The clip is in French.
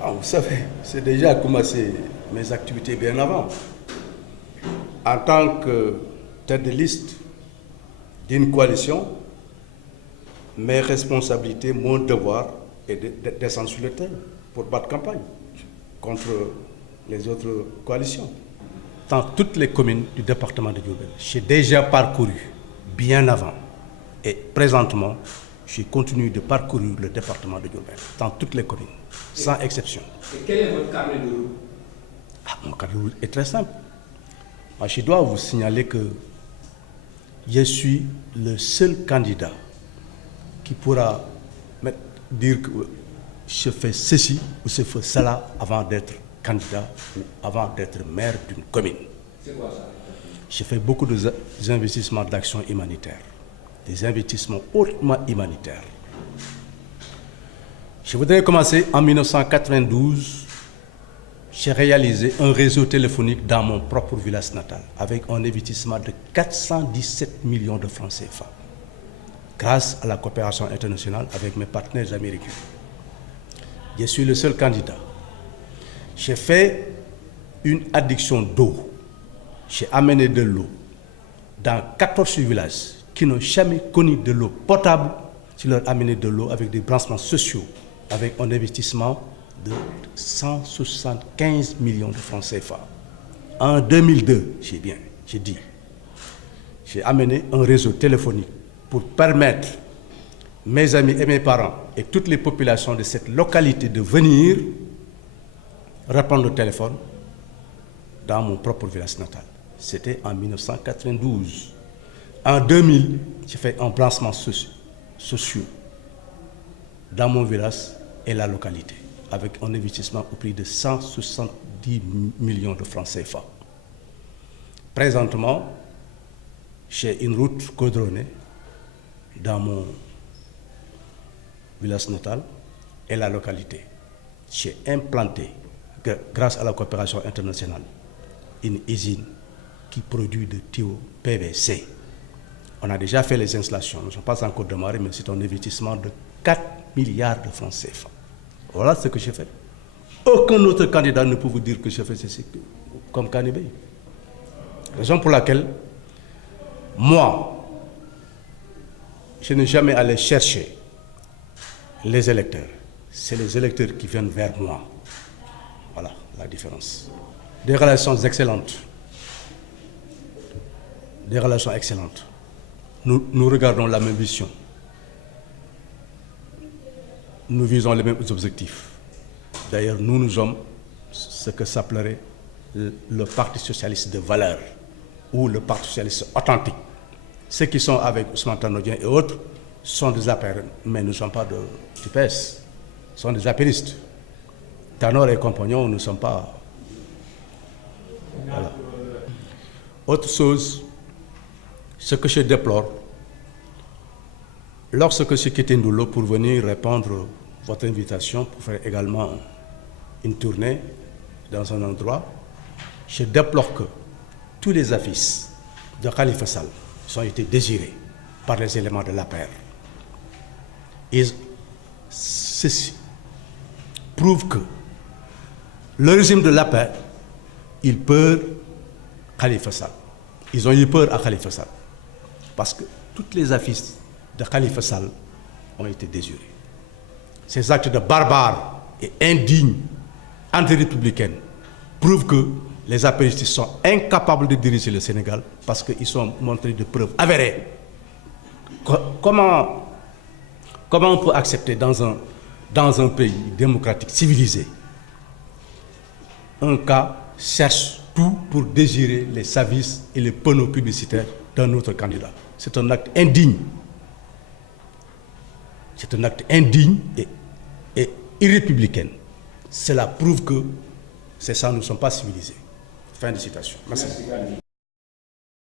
Ah, vous savez, c'est déjà commencé mes activités bien avant. En tant que tête de liste d'une coalition, mes responsabilités, mon devoir est de descendre sur le terrain pour battre campagne contre les autres coalitions. Dans toutes les communes du département de Diourbel, j'ai déjà parcouru bien avant et présentement, je continue de parcourir le département de Diourbel, dans toutes les communes, sans exception. Et quel est votre carnet de route? Mon carnet de route est très simple. Moi, je dois vous signaler que je suis le seul candidat qui pourra dire que je fais ceci ou je fais cela avant d'être candidat ou avant d'être maire d'une commune. C'est quoi ça? J'ai fait beaucoup d'investissements d'action humanitaire, des investissements hautement humanitaires. Je voudrais commencer en 1992. J'ai réalisé un réseau téléphonique dans mon propre village natal avec un investissement de 417 millions de francs CFA grâce à la coopération internationale avec mes partenaires américains. Je suis le seul candidat. J'ai fait une adduction d'eau. J'ai amené de l'eau dans 14 villages qui n'ont jamais connu de l'eau potable. Je leur ai amené de l'eau avec des branchements sociaux, avec un investissement de 175 millions de francs CFA. En 2002, j'ai amené un réseau téléphonique pour permettre mes amis et mes parents et toutes les populations de cette localité de venir répondre au téléphone dans mon propre village natal. C'était en 1992. En 2000, j'ai fait un branchement social dans mon village et la localité, avec un investissement au prix de 170 millions de francs CFA. Présentement, j'ai une route goudronnée dans mon village natal et la localité. J'ai implanté, grâce à la coopération internationale, une usine qui produit des tuyaux PVC. On a déjà fait les installations, nous ne sommes pas encore démarrés, mais c'est un investissement de 4 milliards de francs CFA. Voilà ce que j'ai fait. Aucun autre candidat ne peut vous dire que j'ai fait ceci comme Kanibé. Raison pour laquelle, moi, je n'ai jamais allé chercher les électeurs. C'est les électeurs qui viennent vers moi. Voilà la différence. Des relations excellentes. Des relations excellentes. Nous regardons la même vision. Nous visons les mêmes objectifs. D'ailleurs, nous sommes ce que s'appellerait le Parti socialiste de valeur ou le Parti socialiste authentique. Ceux qui sont avec Ousmane Tanor Dieng et autres sont des apéristes, mais nous ne sommes pas du PS, sont des apéristes. Tanor et compagnons, nous ne sommes pas... Voilà. Autre chose, ce que je déplore, lorsque j'ai quitté Ndoulo pour venir répondre à votre invitation, pour faire également une tournée dans un endroit, je déplore que tous les affiches de Khalifa Sall ont été désirés par les éléments de l'APR. Et ceci prouve que le régime de l'APR, il peur Khalifa Sall. Ils ont eu peur à Khalifa Sall. Parce que toutes les affiches de Khalifa Sall ont été désirées. Ces actes de barbares et indignes, anti-républicaines, prouvent que les apéristes sont incapables de diriger le Sénégal parce qu'ils sont montrés de preuves avérées. Comment on peut accepter dans un pays démocratique civilisé, un cas cherche tout pour désirer les services et les panneaux publicitaires d'un autre candidat? C'est un acte indigne. C'est un acte indigne et irrépublicain. Cela prouve que c'est ça, nous ne sommes pas civilisés. Fin de citation. Merci.